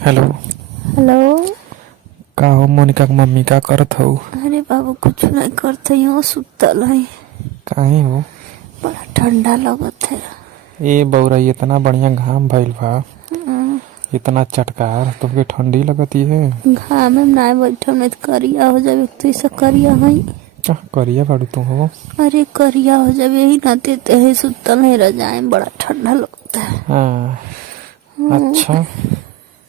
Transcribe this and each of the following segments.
Hello. Hello. का हो मोनिका के मम्मी का करत हो? अरे बाबू कुछ नहीं करते हो, सुतल है। काहे हो? बड़ा ठंडा लगत है। ए बौरा इतना बढ़िया घाम भइल बा, इतना चटकार तुमके ठंडी लगती है? घाम में ना बैठल में करिया हो जावे तो ऐसा करिया है। क्या करिया बाड़ू तू हो? अरे करिया हो जावे यही ना देते है, सुतल है रजाए में, बड़ा ठंडा लगता है। हाँ, अच्छा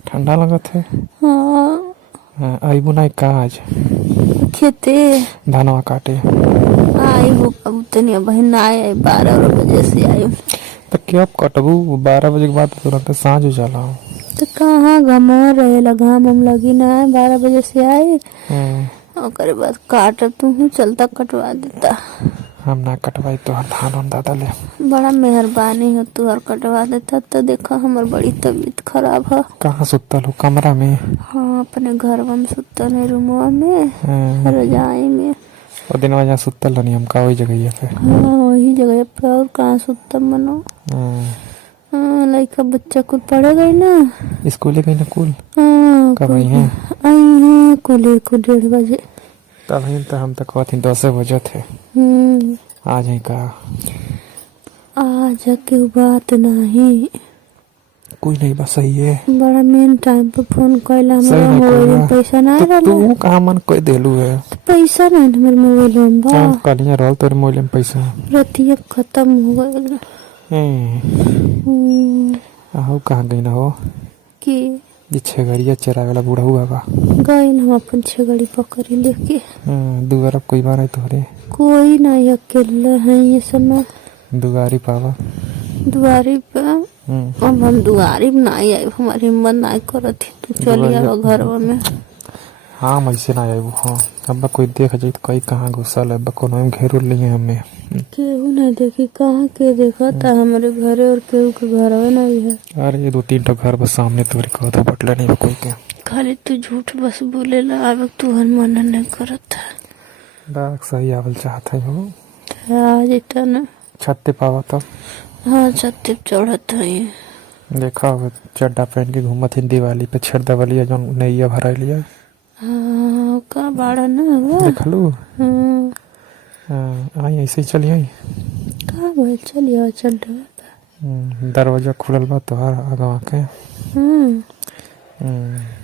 ठंडा लगत है। हाँ। हाँ, अइबू नहीं का आज खेते धनवा काटे? आई हो बाबू, तनिया बहन आए 12 बजे से आई। तो क्या कटबू 12 बजे के बाद तुरंत साँझ हो जाला। तो कहाँ घम रहेला, घाम हम लगी ना है। 12 बजे से आए और बाद काट तू हूँ, चलता कटवा देता। हम ना कटवाई तो धान हम दादा ले। बड़ा मेहरबानी हो, तू और कटवा देता। तो देखा हमार बड़ी तबीयत खराब है। कहाँ सुतल हो? कमरा में? हाँ, अपने घर में सुतल है, रूमवा में, रजाई में। और दिन वजह सुतल रहनी हम का वही जगह पे? हाँ वही जगह पे, और कहाँ सुतल मनो। हाँ, लड़का बच्चा कुल पढ़े गई ना, स्कूले गई ना कुल? हाँ कब आई हैं? आई हैं कुल 1-1:30 बजे। तब ही तो हम तक कहती 10 बजे थे। आज ही का आज के बात नहीं, कोई नहीं, बस सही है। बड़ा मेन टाइम पे फोन कैला, सही नहीं मोबाइल कहला। में पैसा नहीं तो रहला। तू कहाँ मन कोई देलू है? तो पैसा नहीं मेरे मोबाइल में बा। हम कलिया रहल तोरे मोबाइल में पैसा रतिया खत्म हो गया। आहू कहाँ गई ना हो कि ये छेगड़िया चरावेला बूढ़ा हुआ बा? गई हम अपन छगड़ी पकड़ी लेके। दुआरा कोई बार है तोरे? कोई नहीं, अकेले हैं ये समय। दुआरी पावा दुआरी पे अब हम दुआरी में नहीं आए, हमारी हिम्मत नहीं करत थी। तू चली आवा घर में। हाँ वैसे ना आए। हाँ अब कोई देख जाए तो कई कहाँ घुसल है, कोनो में घेर लिए हमें। केहू नहीं देखी, कहाँ के देखा था हमारे घरे, और केहू के घर नहीं है। अरे 2-3 ठो घर बस सामने तोरी कहता बटला नहीं कोई के। खाली तू झूठ बस बोले ला, अब तू हर मन नहीं करत है। डाक सही आवल चाहता है हो। आज इतना न छत्ते पावा तो? हाँ, छत्ते चढ़त है। देखा हो चड्डा पहन के घूमत है दिवाली पे, छेड़ दवलिया जो नैया भरा लिया। हाँ का बाड़ा ना हुआ। देख लू। आई ऐसे ही चली आई। का बोल चलिए चड्डा। दरवाजा खुलल बा तोहार आगवा के।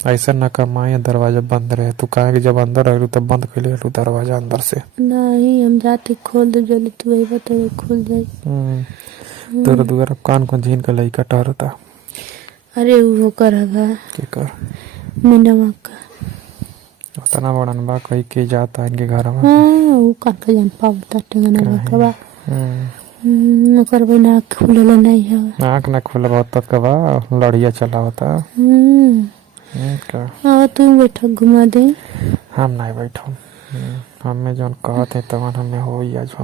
ऐसा न कमाए दरवाजा बंद रहे। तू कहे कि जब अंदर रहलू तब बंद कर लिया दरवाजा अंदर से? नहीं, हम जाते खोल दे, जल्दी तू वही बता खुल जाए। तोरा दुआरा कान को झीन के लइका टहरता। अरे वो करगा के कर मीनवा का उतना बड़न बा कहीं के जाता इनके घर में। हाँ वो काका जान पावता टंगना बकवा। ओकर बिना खुलल नहीं है। आँख न खुल तब कबा लड़िया चलावता। हाँ तू बैठा घुमा दे। हम नहीं बैठो, हमें जौन कहते तवन हमें हो आज।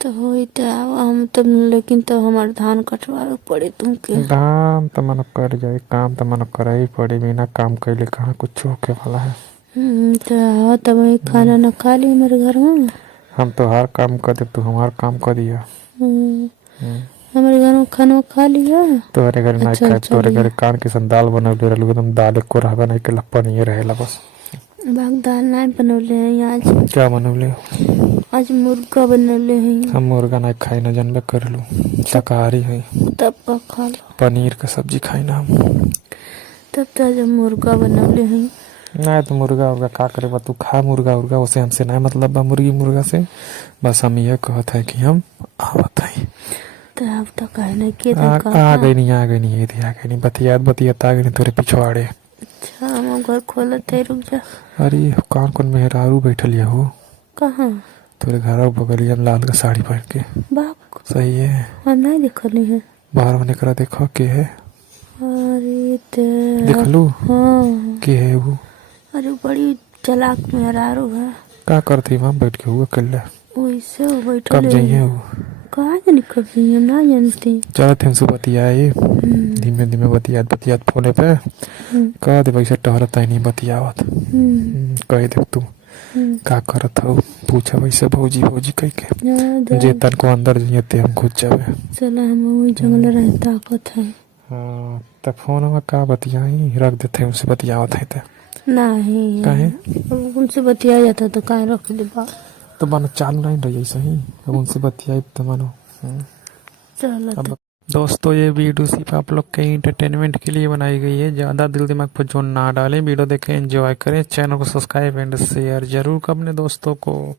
तो हो तो हम तो, लेकिन तो हमारे धान कटवावे पड़े तुमके। धान तो मन कर जाए, काम तो मन कर ही पड़े, बिना काम कैले कहाँ कुछ होके वाला है। तो आओ तब खाना न खा ली मेरे घर में। हम तो हर काम कर दे, तू हमार काम कर दिया। हमारे घर में खाना खा लिया। तोहरे घर नहीं अच्छा, खाए, तोहरे घर कान के सन दाल बनौले रहलू, एकदम दाल को रहबा नहीं के लपन ये रहेला बस। बाग दाल नहीं बनौले हैं आज। क्या बनौले? आज मुर्गा बनौले हैं। हम मुर्गा नहीं खाई ना, जानबे कर लू शाकाहारी है। तब का खा लो। पनीर का सब्जी खाई ना हम। तब तो आज मुर्गा बनौले हैं। नहीं तो मुर्गा उर्गा का करे बा, तू खा मुर्गा उर्गा, उसे हमसे नहीं मतलब बा मुर्गी मुर्गा से। बस हम ये कहते हैं कि हम आवत हैं। तो अब तो कहने के आ गई नहीं आ गई नहीं ये आ गई नहीं, बतियात आ गई नहीं तोरे पिछवाड़े। अच्छा हम घर खोलत है, रुक जा। अरे कौन कौन मेहरारू बैठल है हो? कहाँ? तोरे घर बगलिया में लाल का साड़ी पहन के। बाप सही है। हम नहीं देखली है। बाहर में निकला देखो के है? अरे देख लू हाँ के है वो? अरे बड़ी चलाक मेहरारू है। का करती वहाँ बैठ के हुआ कल? वैसे वो बैठल कब जाइए वो? कहाँ से निकल जाइए, हम ना जानती। चलो थे हमसे बतियाए, धीमे धीमे बतियात फोने पे कह दे वैसे टहरता ही नहीं बतियावत। कह दे तू का करत हो, पूछा वैसे भौजी भौजी कह के जे तन को अंदर जाइए ते हम घुस जावे। चला हम वही जंगल रहे ताकत है। हाँ तो फोन में का बतियाई रख देते उनसे बतियावत है तो नहीं काहे अब उनसे बतिया जाता तो काहे रख दे बा। तो मानो चालू नहीं रही सही अब उनसे बतियाई तो मानो चलो अब दोस्तों ये वीडियो सिर्फ आप लोग के इंटरटेनमेंट के लिए बनाई गई है, ज़्यादा दिल दिमाग पर जोर ना डालें, वीडियो देखें एंजॉय करें, चैनल को सब्सक्राइब एंड शेयर जरूर कर अपने दोस्तों को।